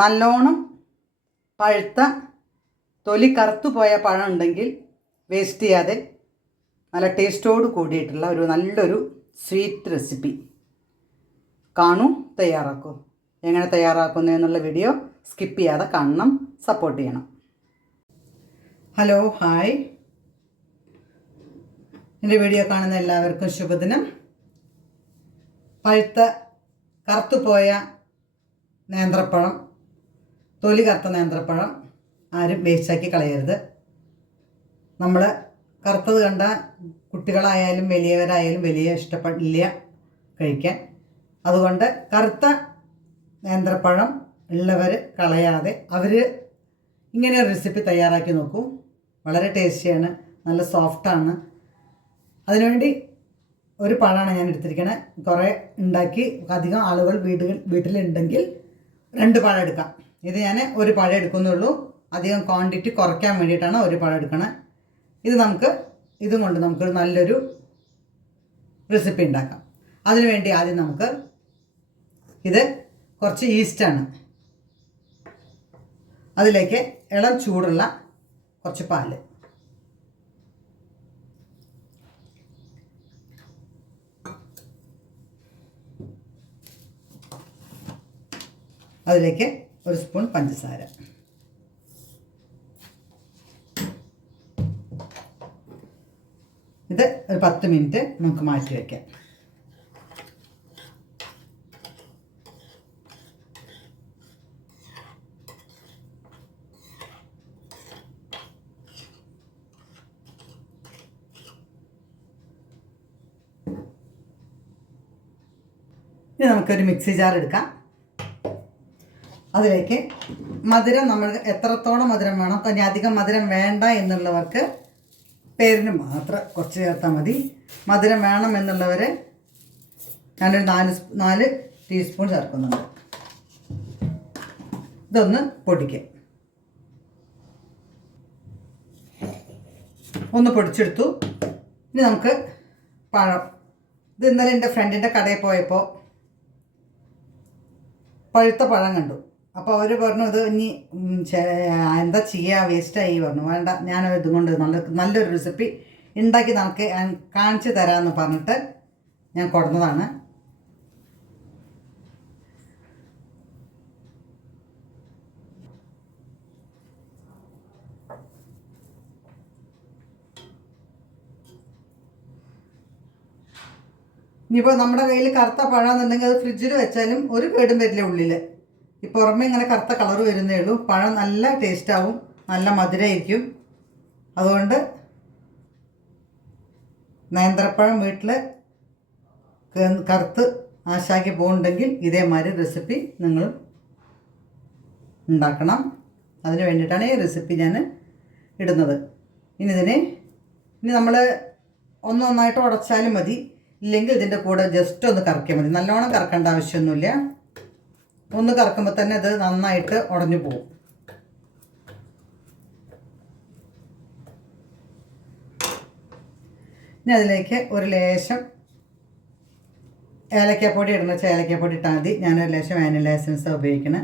നല്ലോണം പഴുത്ത തൊലി കറുത്തു പോയ പഴം ഉണ്ടെങ്കിൽ വേസ്റ്റ് ചെയ്യാതെ നല്ല ടേസ്റ്റോട് കൂടിയിട്ടുള്ള ഒരു നല്ലൊരു സ്വീറ്റ് റെസിപ്പി കാണൂ തയ്യാറാക്കൂ. എങ്ങനെ തയ്യാറാക്കുന്നു എന്നുള്ള വീഡിയോ സ്കിപ്പ് ചെയ്യാതെ കാണണം സപ്പോർട്ട് ചെയ്യണം. ഹലോ ഹായ് എന്റെ വീഡിയോ കാണുന്ന എല്ലാവർക്കും ശുഭദിനം. പഴുത്ത കറുത്തുപോയ നേന്ത്രപ്പഴം തൊലി കറുത്ത നേന്ത്രപ്പഴം ആരും വേസ്റ്റാക്കി കളയരുത്. നമ്മൾ കറുത്തത് കണ്ട കുട്ടികളായാലും വലിയവരായാലും വലിയ ഇഷ്ടപ്പെടില്ല കഴിക്കാൻ. അതുകൊണ്ട് കറുത്ത നേന്ത്രപ്പഴം ഉള്ളവർ കളയാതെ അവർ ഇങ്ങനെ ഒരു റെസിപ്പി തയ്യാറാക്കി നോക്കൂ. വളരെ ടേസ്റ്റിയാണ് നല്ല സോഫ്റ്റാണ് അതിനുവേണ്ടി ഒരു പഴമാണ് ഞാൻ എടുത്തിരിക്കണേ. കുറേ ഉണ്ടാക്കി അധികം ആളുകൾ വീട്ടിൽ വീട്ടിലുണ്ടെങ്കിൽ രണ്ട് പഴം എടുക്കാം. ഇത് ഞാൻ ഒരു പഴം എടുക്കുന്നുള്ളൂ. അധികം ക്വാണ്ടിറ്റി കുറയ്ക്കാൻ വേണ്ടിയിട്ടാണ് ഒരു പഴം എടുക്കണത് ഇത് നമുക്ക് ഇതും കൊണ്ട് നമുക്കൊരു നല്ലൊരു റെസിപ്പി ഉണ്ടാക്കാം. അതിനുവേണ്ടി ആദ്യം നമുക്ക് ഇത് കുറച്ച് ഈസ്റ്റാണ് അതിലേക്ക് ഇളം ചൂടുള്ള കുറച്ച് പാൽ. അതിലേക്ക് ഒരു സ്പൂൺ പഞ്ചസാര. ഇത് ഒരു പത്ത് മിനിറ്റ് നമുക്ക് മാറ്റി വയ്ക്കാം ഇനി നമുക്കൊരു മിക്സി ജാർ എടുക്കാം. അതിലേക്ക് മധുരം നമ്മൾ എത്രത്തോളം മധുരം വേണം ഇനി അധികം മധുരം വേണ്ട എന്നുള്ളവർക്ക് പേരിന് മാത്രം കുറച്ച് ചേർത്താൽ മതി. മധുരം വേണം എന്നുള്ളവർ ഞാനൊരു നാല് നാല് ടീസ്പൂൺ ചേർക്കുന്നുണ്ട്. ഇതൊന്ന് പൊടിക്കുക ഒന്ന് പൊടിച്ചെടുത്തു. ഇനി നമുക്ക് പഴം. ഇത് ഇന്നലെ എന്റെ ഫ്രണ്ടിന്റെ കടയിൽ പോയപ്പോൾ പഴുത്ത പഴം കണ്ടു. അപ്പോൾ അവർ പറഞ്ഞു ഇത് ഇനി എന്താ ചെയ്യുക വേസ്റ്റായി പറഞ്ഞു. വേണ്ട ഞാൻ ഇതും കൊണ്ട് നല്ല നല്ലൊരു റെസിപ്പി ഉണ്ടാക്കി നമുക്ക് കാണിച്ചു തരാമെന്ന് പറഞ്ഞിട്ട് ഞാൻ കൊടുന്നതാണ്. ഇനിയിപ്പോൾ നമ്മുടെ കയ്യിൽ കറുത്ത പഴമെന്നുണ്ടെങ്കിൽ അത് ഫ്രിഡ്ജിൽ വെച്ചാലും ഒരു കേടും വരില്ല ഉള്ളിൽ ഈ പുറമേ ഇങ്ങനെ കറുത്ത കളർ വരുന്നേ ഉള്ളൂ. പഴം നല്ല ടേസ്റ്റ് ആവും. നല്ല മധുരമായിരിക്കും അതുകൊണ്ട് നേന്ത്രപ്പഴം വീട്ടിൽ കറുത്ത് ആശാക്കി പോകുന്നുണ്ടെങ്കിൽ ഇതേമാതിരി റെസിപ്പി നിങ്ങൾ ഉണ്ടാക്കണം. അതിന് വേണ്ടിയിട്ടാണ് ഈ റെസിപ്പി ഞാൻ ഇടുന്നത്. ഇനി ഇതിനെ ഇനി നമ്മൾ ഒന്നൊന്നായിട്ട് ഉടച്ചാലും മതി. ഇല്ലെങ്കിൽ ഇതിന്റെ കൂടെ ജസ്റ്റ് ഒന്ന് കറക്കിയാൽ മതി. നല്ലോണം കറക്കേണ്ട ആവശ്യമൊന്നുമില്ല. ഒന്ന് കറക്കുമ്പോൾ തന്നെ ഇത് നന്നായിട്ട് ഉടഞ്ഞു പോകും. ഇനി അതിലേക്ക് ഒരു ലേശം ഏലക്കപ്പൊടി ഇടുന്ന വെച്ചാൽ ഏലക്കാപ്പൊടി ഇട്ടാൽ മതി. ഞാനൊരു ലേശം വാനില എസൻസ് ഉപയോഗിക്കണേ.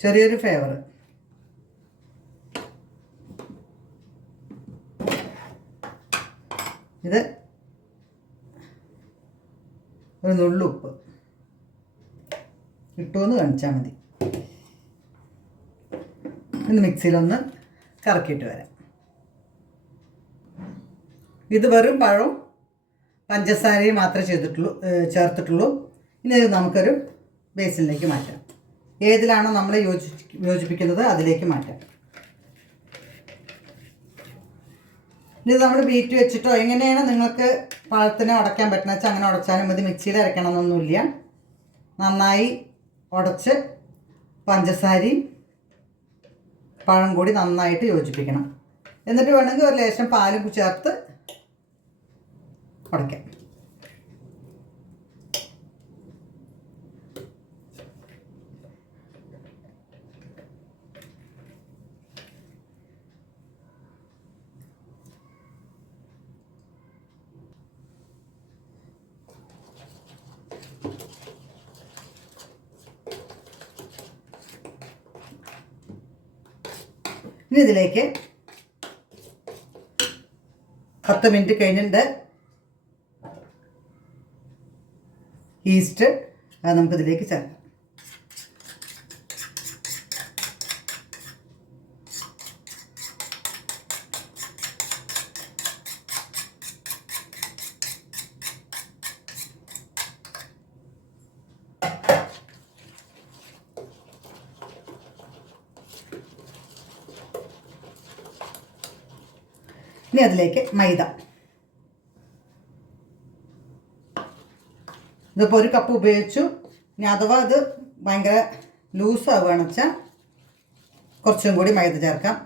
ചെറിയൊരു ഫ്ലേവർ ഇത് ഒരു നുള്ളുപ്പ് ഇട്ടുമെന്ന് കാണിച്ചാൽ മതി. ഇന്ന് മിക്സിയിലൊന്ന് കറക്കിയിട്ട് വരാം. ഇത് വെറും പഴവും പഞ്ചസാരയും മാത്രമേ ചെയ്തിട്ടുള്ളൂ ചേർത്തിട്ടുള്ളൂ. ഇനി ഇത് നമുക്കൊരു ബേസിലേക്ക് മാറ്റാം. ഏതിലാണോ നമ്മൾ യോജി യോജിപ്പിക്കുന്നത് അതിലേക്ക് മാറ്റാം. ഇത് നമ്മൾ ബീറ്റ് വെച്ചിട്ടോ എങ്ങനെയാണ് നിങ്ങൾക്ക് പഴത്തിനെ ഉടയ്ക്കാൻ പറ്റുന്നത് വെച്ചാൽ അങ്ങനെ ഉടച്ചാലും മതി. മിക്സിയിൽ അരയ്ക്കണമെന്നൊന്നുമില്ല. നന്നായി ഉടച്ച് പഞ്ചസാരയും പഴം കൂടി നന്നായിട്ട് യോജിപ്പിക്കണം. എന്നിട്ട് വേണമെങ്കിൽ ഒരു ലേശം പാലും ചേർത്ത് ഉടയ്ക്കാം. ഇനി ഇതിലേക്ക് പത്ത് മിനിറ്റ് കഴിഞ്ഞിട്ട് ഈസ്റ്റ് നമുക്കിതിലേക്ക് ചേർക്കാം. ഇനി അതിലേക്ക് മൈദ. ഇതിപ്പോൾ ഒരു കപ്പ് ഉപയോഗിച്ചു. ഇനി അഥവാ ഇത് ഭയങ്കര ലൂസ് ആവുകയാണെന്ന് വെച്ചാൽ കുറച്ചും കൂടി മൈദ ചേർക്കാം.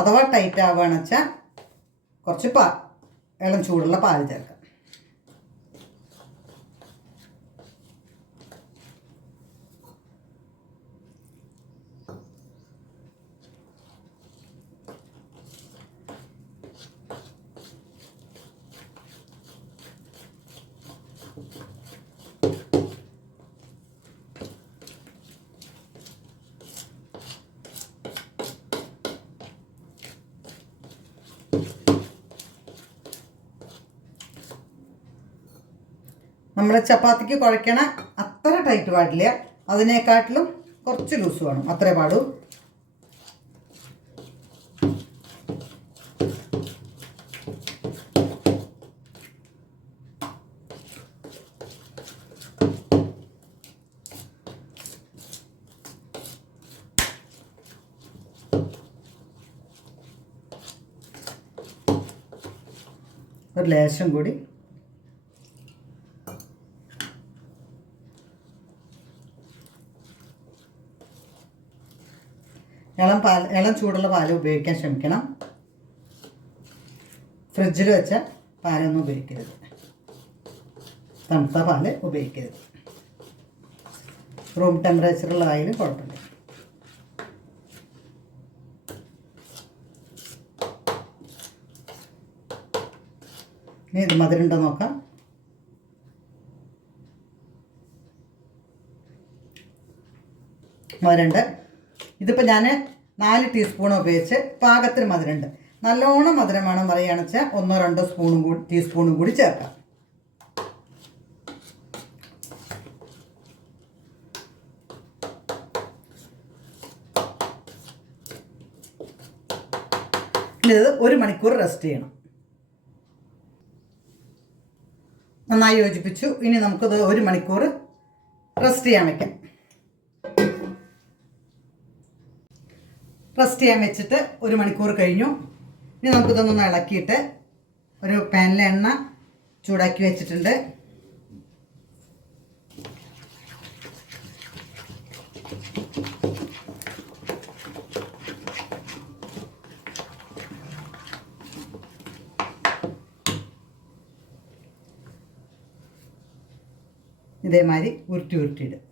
അഥവാ ടൈറ്റ് ആവുകയാണെന്ന് വെച്ചാൽ കുറച്ച് പാ ഇളം ചൂടുള്ള പാൽ ചേർക്കാം. നമ്മൾ ചപ്പാത്തിക്ക് കുഴക്കണ അത്ര ടൈറ്റ് പാടില്ല. അതിനേക്കാട്ടിലും കുറച്ച് ലൂസ് വേണം. അത്രേ പാടൂ. ഒരു ലേശം കൂടി ഇളം പാൽ ഇളം ചൂടുള്ള പാൽ ഉപയോഗിക്കാൻ ശ്രമിക്കണം. ഫ്രിഡ്ജിൽ വെച്ച പാലൊന്നും ഉപയോഗിക്കരുത്. തണുത്ത പാൽ ഉപയോഗിക്കരുത്. റൂം ടെമ്പറേച്ചറുള്ളതായാലും കുഴപ്പമില്ല. ഇനി ഇത് മധുരമുണ്ടോ നോക്കാം. മധുരമുണ്ട് ഇതിപ്പോൾ ഞാൻ നാല് ടീസ്പൂൺ ഉപയോഗിച്ച് പാകത്തിന് മധുരമുണ്ട്. നല്ലോണം മധുരം വേണം പറയുകയാണെന്ന് വെച്ചാൽ ഒന്നോ രണ്ടോ സ്പൂണും കൂടി ടീസ്പൂണും കൂടി ചേർക്കാം. ഇത് ഒരു മണിക്കൂർ റെസ്റ്റ് ചെയ്യണം. നന്നായി യോജിപ്പിച്ചു. ഇനി നമുക്കത് ഒരു മണിക്കൂർ റെസ്റ്റ് ചെയ്യാൻ വെക്കാം. റെസ്റ്റ് ചെയ്യാൻ വെച്ചിട്ട് ഒരു മണിക്കൂർ കഴിഞ്ഞു. ഇനി നമുക്കിതൊന്നൊന്ന് ഇളക്കിയിട്ട് ഒരു പാനിലെ എണ്ണ ചൂടാക്കി വെച്ചിട്ടുണ്ട്. ഇതേമാതിരി ഉരുട്ടി ഉരുട്ടിയിടും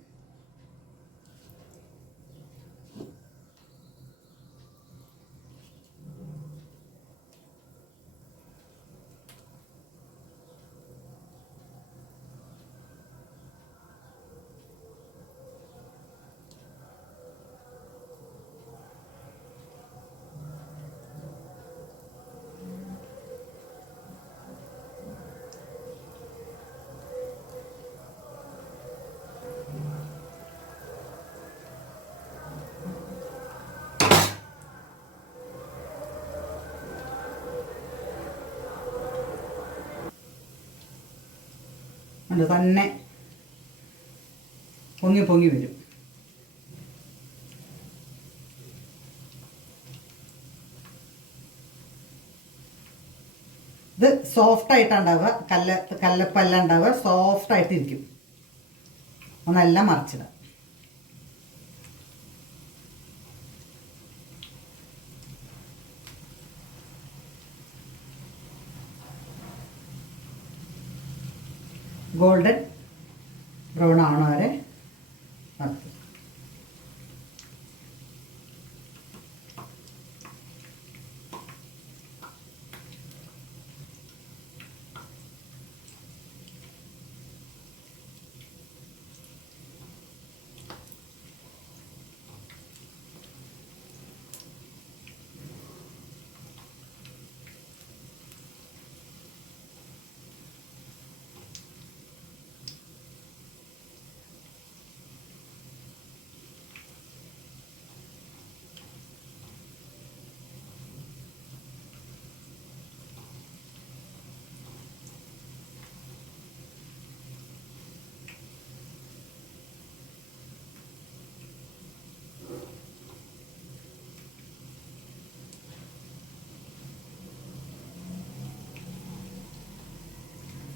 അത് തന്നെ പൊങ്ങി പൊങ്ങി വരും. ഇത് സോഫ്റ്റ് ആയിട്ടാണ് ഉണ്ടാവുക കല്ല കല്ലപ്പല്ല ഉണ്ടാവുക. സോഫ്റ്റ് ആയിട്ട് ഇരിക്കും ഒന്നെല്ലാം മറിച്ചിടാം ഗോൾഡൻ ബ്രൗൺ ആവണ വരെ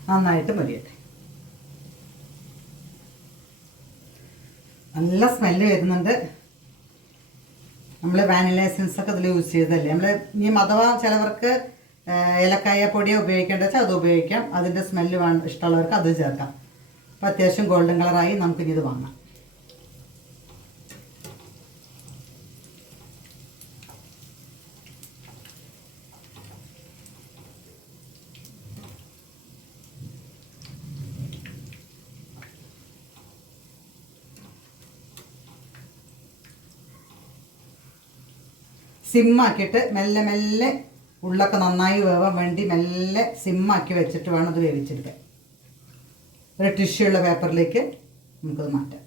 നന്നായിട്ട് മൊരിയട്ടെ നല്ല സ്മെല്ല് വരുന്നുണ്ട്. നമ്മൾ വാനില എസൻസ് ഒക്കെ ഇതിൽ യൂസ് ചെയ്തതല്ലേ? നമ്മൾ ഇനി അഥവാ ചിലവർക്ക് ഏലക്കായ പൊടിയോ ഉപയോഗിക്കേണ്ട വെച്ചാൽ അത് ഉപയോഗിക്കാം. അതിന്റെ സ്മെല്ല് വേണ്ട ഇഷ്ടമുള്ളവർക്ക് അത് ചേർക്കാം. അപ്പോൾ അത്യാവശ്യം ഗോൾഡൻ കളറായി നമുക്കിനി ഇത് വാങ്ങാം. സിമ്മാക്കിയിട്ട് മെല്ലെ മെല്ലെ ഉള്ളൊക്കെ നന്നായി വേവാൻ വേണ്ടി മെല്ലെ സിമ്മാക്കി വെച്ചിട്ട് വേണം അത് വേവിച്ചെടുക്കാൻ. ഒരു ടിഷ്യൂ ഉള്ള പേപ്പറിലേക്ക് നമുക്കത് മാറ്റാം.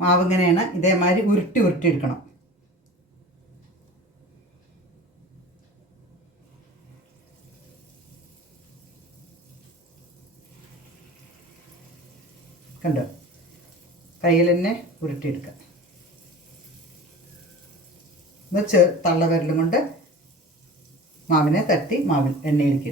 മാവ് ഇങ്ങനെയാണ് ഇതേമാതിരി ഉരുട്ടി ഉരുട്ടി എടുക്കണം. കണ്ടോ? കയ്യിൽ തന്നെ ഉരുട്ടിയെടുക്കാം എന്നുവെച്ച് തള്ളവരലും കൊണ്ട് മാവിനെ തട്ടി മാവിൽ എണ്ണയിലേക്ക്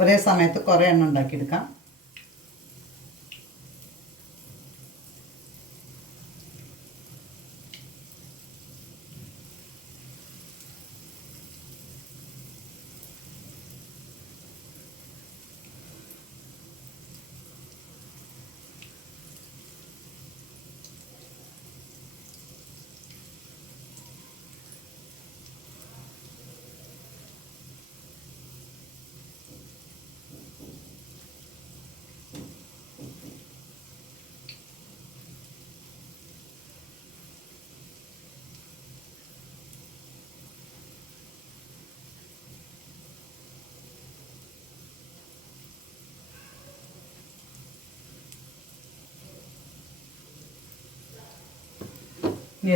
ഒരേ സമയത്ത് കുറേ എണ്ണ ഉണ്ടാക്കിയെടുക്കാം.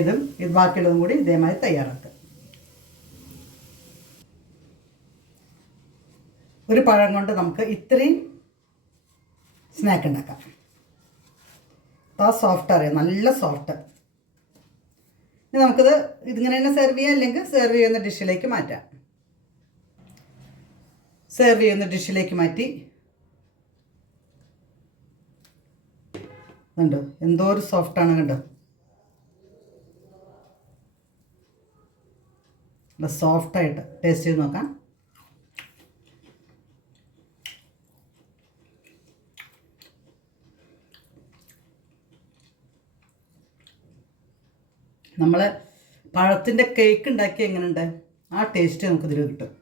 ഇതും ഇത് ബാക്കിയുള്ളതും കൂടി ഇതേമാതിരി തയ്യാറാക്കുക. ഒരു പഴം കൊണ്ട് നമുക്ക് ഇത്രയും സ്നാക്ക് ഉണ്ടാക്കാം. അപ്പോൾ ആ സോഫ്റ്റ് അറിയാം? നല്ല സോഫ്റ്റ് ഇനി നമുക്കിത് ഇതിങ്ങനെ തന്നെ സെർവ് ചെയ്യാം അല്ലെങ്കിൽ സെർവ് ചെയ്യുന്ന ഡിഷിലേക്ക് മാറ്റാം. സെർവ് ചെയ്യുന്ന ഡിഷിലേക്ക് മാറ്റി. കണ്ടോ? എന്തോ ഒരു സോഫ്റ്റാണ് കണ്ടോ? നല്ല സോഫ്റ്റായിട്ട് ടേസ്റ്റ് ചെയ്ത് നോക്കാം. നമ്മൾ പഴത്തിന്റെ കേക്ക് ഉണ്ടാക്കി എങ്ങനെയുണ്ട്? ആ ടേസ്റ്റ് നമുക്ക് നമുക്കിതിൽ കിട്ടും.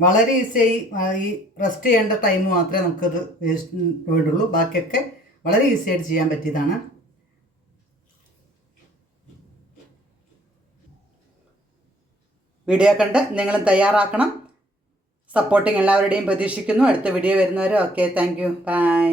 വളരെ ഈസിയായി ഈ റെസ്റ്റ് ചെയ്യേണ്ട ടൈം മാത്രമേ നമുക്കത് വേസ്റ്റ് വേണ്ടുള്ളൂ. ബാക്കിയൊക്കെ വളരെ ഈസിയായിട്ട് ചെയ്യാൻ പറ്റിയതാണ്. വീഡിയോ കണ്ട് നിങ്ങളും തയ്യാറാക്കണം. സപ്പോർട്ടിങ് എല്ലാവരുടെയും പ്രതീക്ഷിക്കുന്നു. അടുത്ത വീഡിയോ വരുന്നവരും ഓക്കെ താങ്ക് യു ബൈ